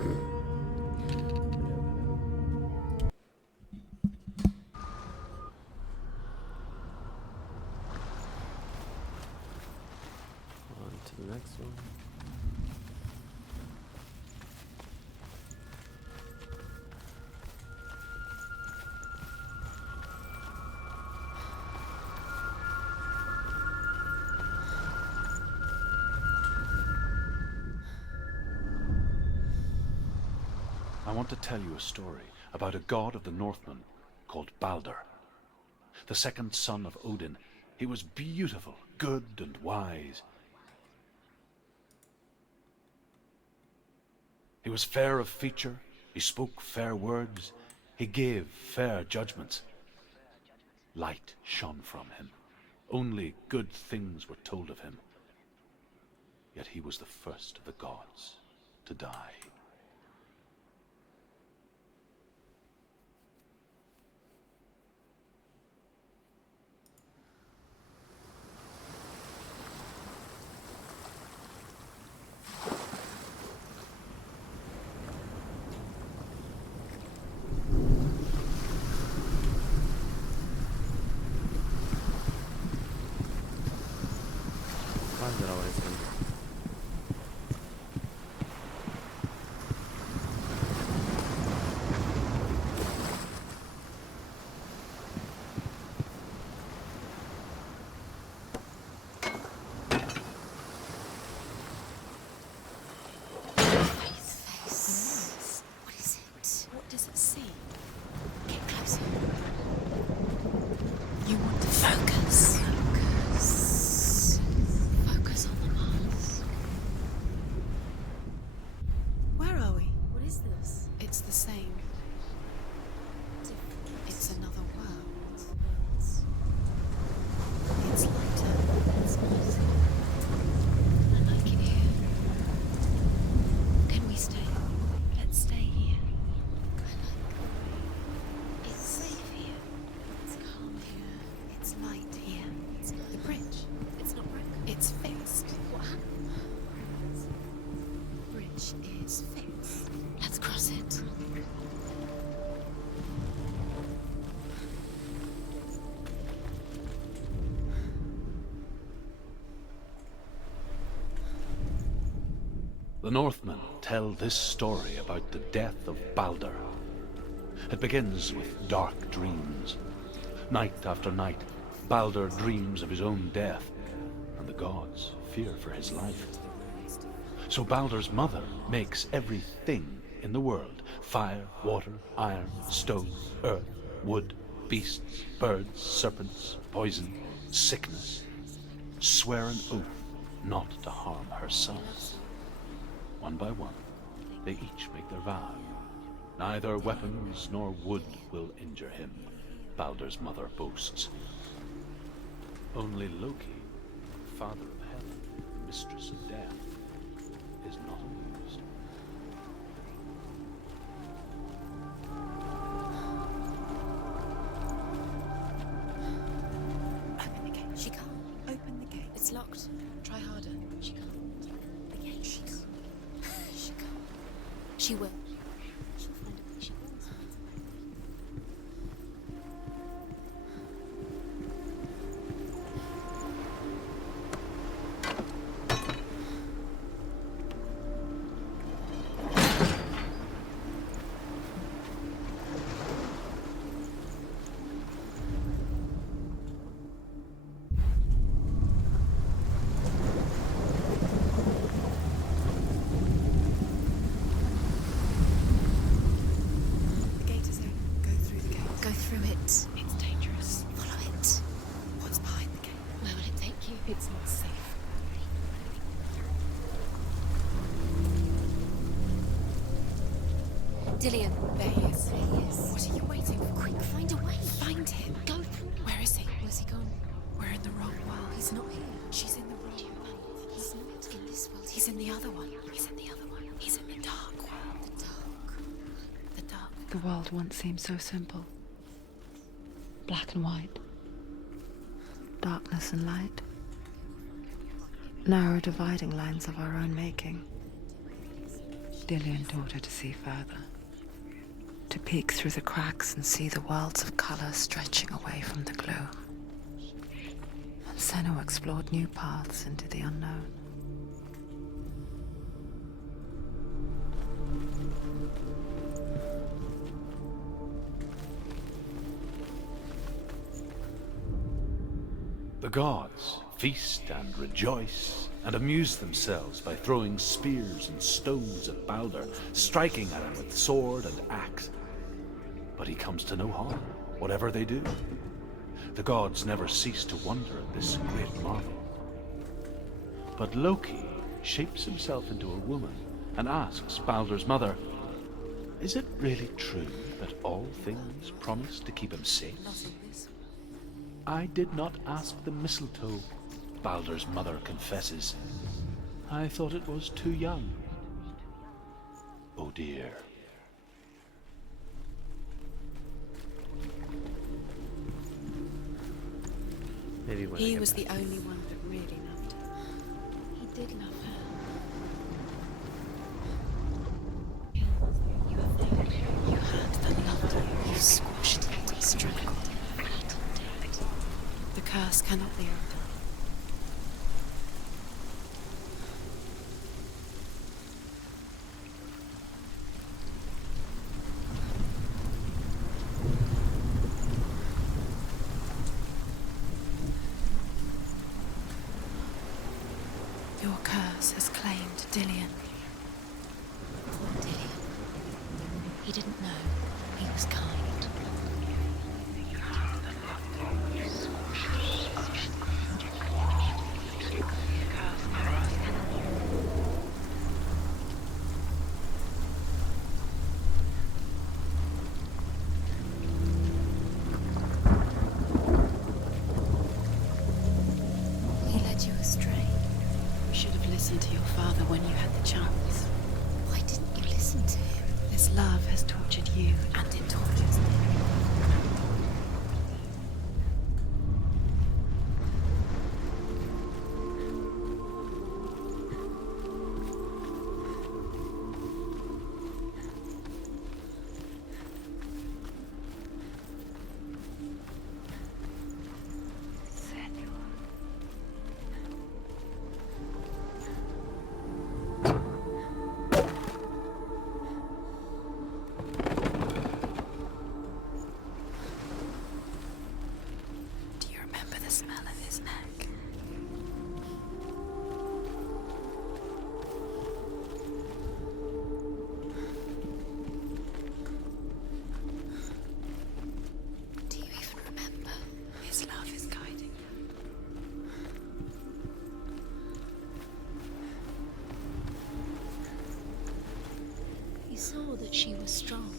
On to the next one. I want to tell you a story about a god of the Northmen called Balder. The second son of Odin, he was beautiful, good and wise. He was fair of feature, he spoke fair words, he gave fair judgments. Light shone from him. Only good things were told of him. Yet he was the first of the gods to die. Why is it always him? Face. What is it? What does it see? Get closer. You want to focus. Focus. Focus on the mask. Where are we? What is this? It's the same. It's another world. It's lighter. It's nicer. I like it here. Can we stay? Let's stay here. I like it's safe here. It's calm here. It's light here. The bridge. It's not broken. It's fixed. What happened? The bridge is fixed. Let's cross it. The Northmen tell this story about the death of Balder. It begins with dark dreams. Night after night, Balder dreams of his own death, and the gods fear for his life. So Balder's mother makes everything in the world: fire, water, iron, stone, earth, wood, beasts, birds, serpents, poison, sickness. Swear an oath not to harm her son. One by one, they each make their vow. Neither weapons nor wood will injure him, Balder's mother boasts. Only Loki, father of Helen, mistress of death, is not amused. Open the gate. She can't. Open the gate. It's locked. Try harder. She can't. The gate. She can't. She can't. She will. She'll find a way. She will. The gate is open. Go through the gate. Go through it. It's dangerous. Follow it. What's behind the gate? Where will it take you? It's not safe. Dillian. There he is. There he is. What are you waiting for? Quick, find a way. Find him. Go through. Where is he? Where's he gone? We're in the wrong world. He's not here. She's in the wrong world. He's not in this world. He's in the other one. He's in the other one. He's in the dark world. The dark. The dark. The world once seemed so simple. Black and white. Darkness and light. Narrow dividing lines of our own making. Dillian taught her to see further. To peek through the cracks and see the worlds of colour stretching away from the gloom. And Senua explored new paths into the unknown. The gods feast and rejoice and amuse themselves by throwing spears and stones at Baldur, striking at him with sword and axe. But he comes to no harm, whatever they do. The gods never cease to wonder at this great marvel. But Loki shapes himself into a woman and asks Baldur's mother, "Is it really true that all things promise to keep him safe?" "I did not ask the mistletoe," Baldur's mother confesses. "I thought it was too young." Oh dear. Maybe when I He get was back. the only one that really loved her. He did love her. You had that loved her. You squashed it, strangled it, flattened it. The curse cannot be undone. Your curse has claimed Dillian. Poor Dillian. He didn't know. He was kind. He led you astray. You should have listened to your father when you had the chance. Why didn't you listen to him? This love has tortured you, and it tortures me. Do you remember the smell of his neck? Do you even remember? His love is guiding you. He saw that she was strong.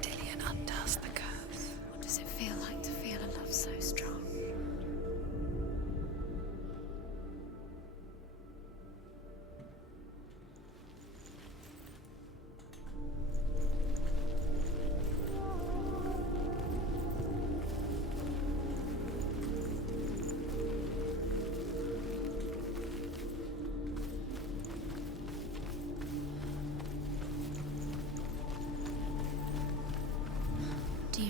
Dillian undoes the curse. What does it feel like to feel a love so strong? Do you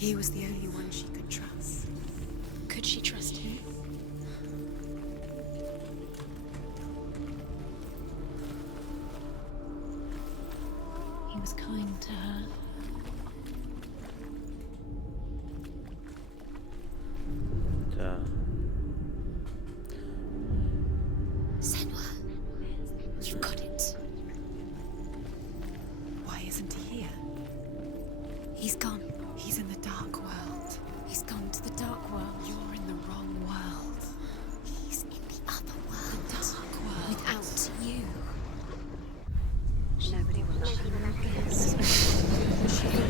He was the only one she could trust. Could she trust him? He was kind to her. Duh. Senua, you've got it. Why isn't he here? He's gone. He's in the dark world. He's gone to the dark world. You're in the wrong world. He's in the other world. The dark world. Without you. Nobody will love her.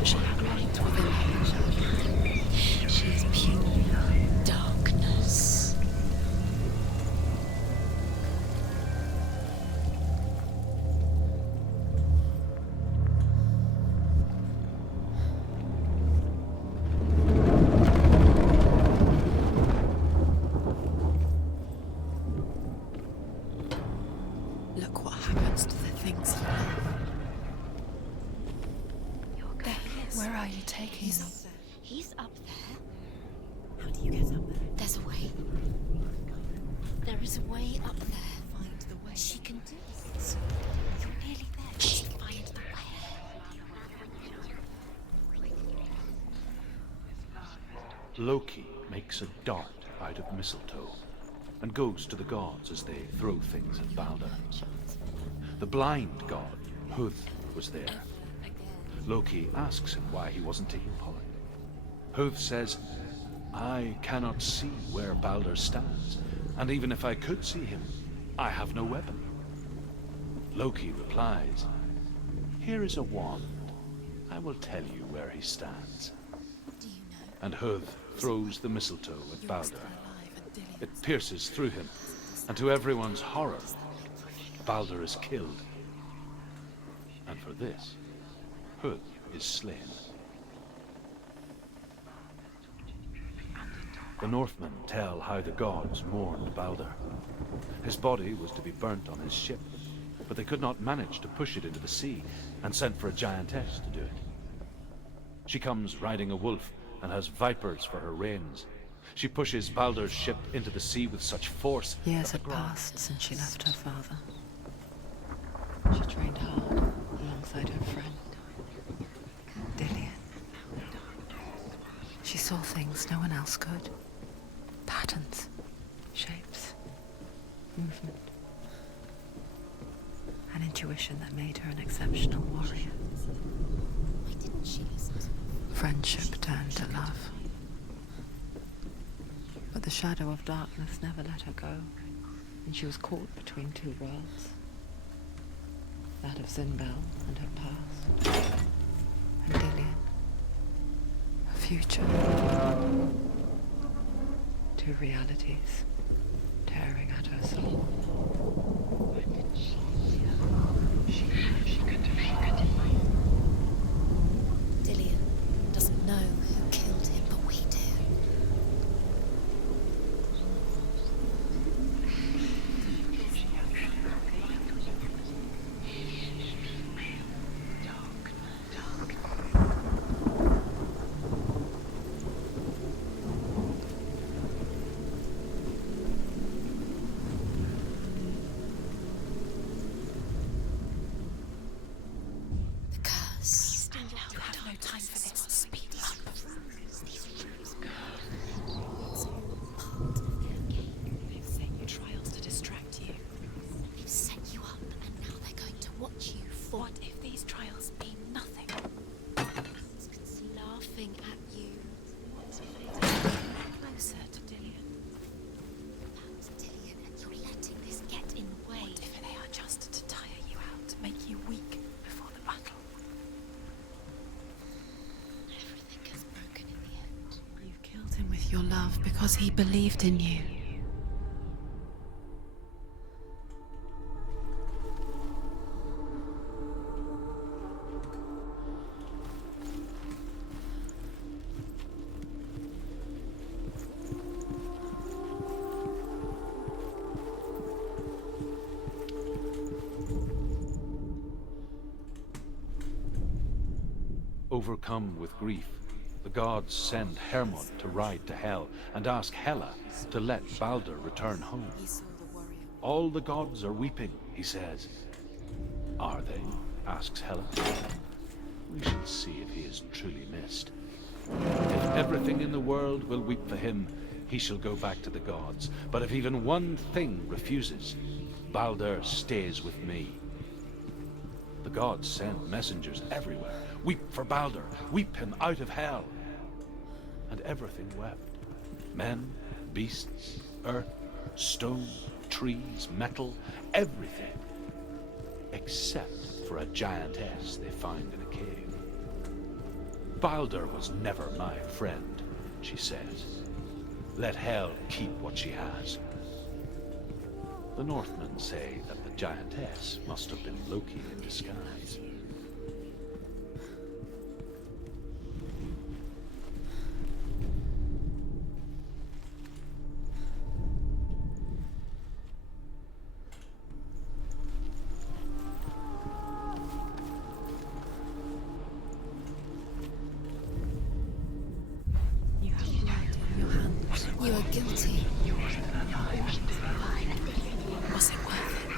She had light within her. She is pure darkness. Look what happens to the things you love. There he is. Where are you taking me? He's up there. How do you get up there? There's a way. There is a way up there. Find the way. She can do this. You're nearly there. She find the way. Loki makes a dart out of mistletoe and goes to the gods as they throw things at Balder. The blind god, Huth, was there. Loki asks him why he wasn't taking part. Huth says, I cannot see where Balder stands, and even if I could see him, I have no weapon. Loki replies, here is a wand. I will tell you where he stands. Do you know? And Huth throws the mistletoe at You're Balder. still alive and Dillian. It pierces through him, and to everyone's horror, Balder is killed. And for this, Huth is slain. The Northmen tell how the gods mourned Balder. His body was to be burnt on his ship, but they could not manage to push it into the sea, and sent for a giantess to do it. She comes riding a wolf and has vipers for her reins. She pushes Balder's ship into the sea with such force Years that had the ground passed since she left her father. She trained hard alongside her friend, Dillian. She saw things no one else could. Patterns, shapes, movement. An intuition that made her an exceptional warrior. Why didn't she listen to me? Friendship turned to love. But the shadow of darkness never let her go, and she was caught between two worlds. That of Zinbel and her past, and Dillian, her future. Two realities tearing at her soul. Dillian doesn't know who killed him, but we do. The curse. You have no time for this. Speed up. It's all part of their game. They've set you trials to distract you. They've set you up, and now they're going to watch you fall. What if these trials mean nothing? It's laughing at you. Closer to Dillian. That's Dillian, and you're letting this get in the way. What if they are just to tire you out, to make you weak before the battle? Everything gets broken in the end. You've killed him with your love because he believed in you. overcome with grief, The gods send Hermod to ride to Hell and ask Hela to let Baldur return home. He saw the warrior. All the gods are weeping, he says. Are they? Asks Hela. We shall see if he is truly missed. If everything in the world will weep for him, he shall go back to the gods. But if even one thing refuses, Baldur stays with me. The gods send messengers everywhere. Weep for Baldur, weep him out of Hell. And everything wept. Men, beasts, earth, stone, trees, metal, everything. Except for a giantess they find in a cave. Baldur was never my friend, she says. Let Hell keep what she has. The Northmen say that the giantess must have been Loki in disguise. You have blood on your hands. You are guilty. Was it worth it?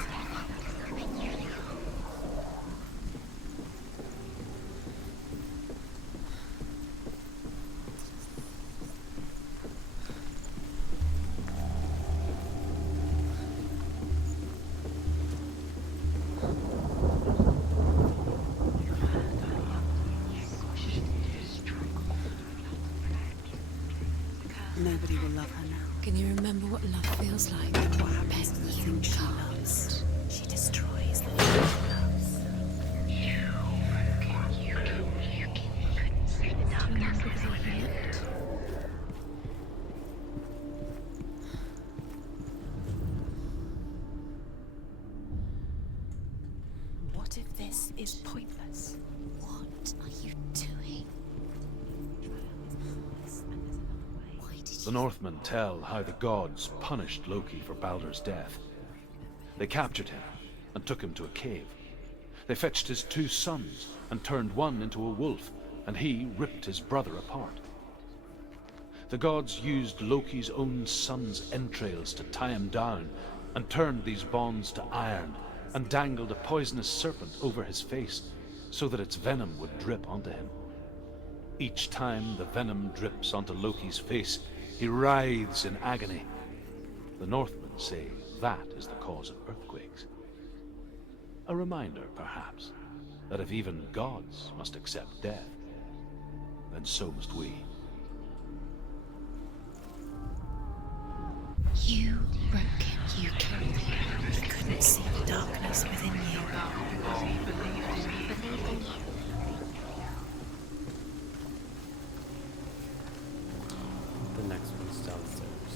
Nobody will love her now. Can you remember what love feels like? What happens to the thing she loves? She destroys the thing she loves. What if this is pointless? What are you doing? Why did The Northmen tell how the gods punished Loki for Baldur's death. They captured him and took him to a cave. They fetched his 2 sons and turned one into a wolf, and he ripped his brother apart. The gods used Loki's own son's entrails to tie him down and turned these bonds to iron and dangled a poisonous serpent over his face so that its venom would drip onto him. Each time the venom drips onto Loki's face, he writhes in agony. The Northmen say that is the cause of earthquakes. A reminder, perhaps, that if even gods must accept death, then so must we. You broke him. You killed him. He couldn't see the darkness within you. The next one's downstairs.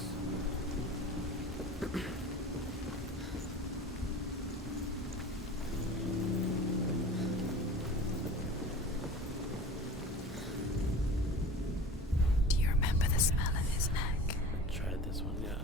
Do you remember the smell of his neck? I tried this one, yeah.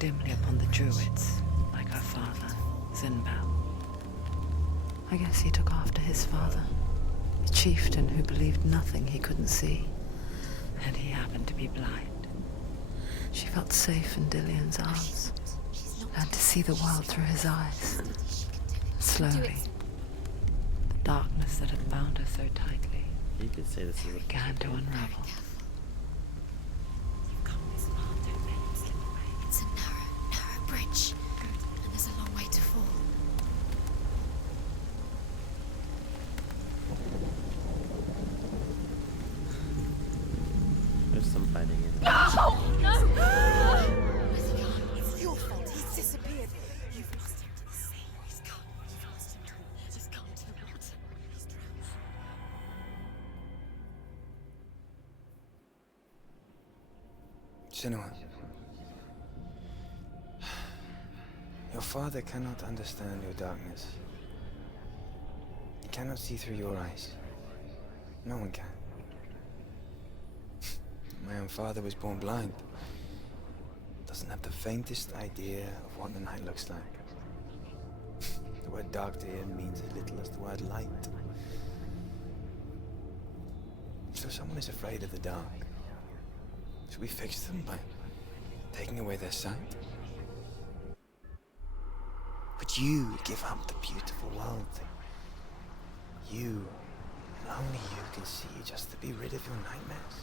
dimly upon the druids, like her father, Zinbal. I guess he took after his father, a chieftain who believed nothing he couldn't see. And he happened to be blind. She felt safe in Dillion's arms, learned to see the world through his eyes. Slowly, the darkness that had bound her so tightly You could say this is a began to unravel. You've come this far, don't let it slip away. It's a narrow bridge. And there's a long way to fall. There's some fighting in No! No! Where's he gone? It's your fault. He's disappeared. You've lost him to the sea. He's gone. You've lost him to him. Just gone to the water. He's drowned. Senua, your father cannot understand your darkness. He cannot see through your eyes. No one can. My own father was born blind. Doesn't have the faintest idea of what the night looks like. The word dark to him means as little as the word light. So if someone is afraid of the dark, should we fix them by taking away their sight? Would you give up the beautiful world? You, and only you, can see just to be rid of your nightmares.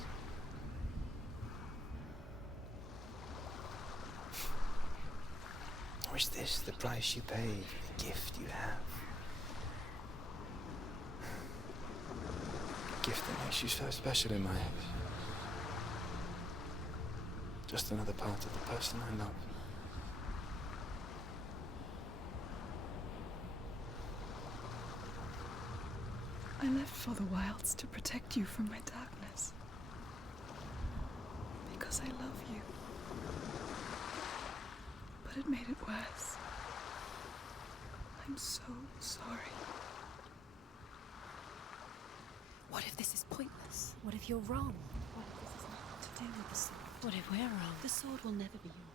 Or is this the price you pay for the gift you have? A gift that makes you so special in my eyes. Just another part of the person I love. I left for the wilds to protect you from my darkness. Because I love you. But it made it worse. I'm so sorry. What if this is pointless? What if you're wrong? What if this has nothing to do with the sword? What if we're wrong? The sword will never be yours.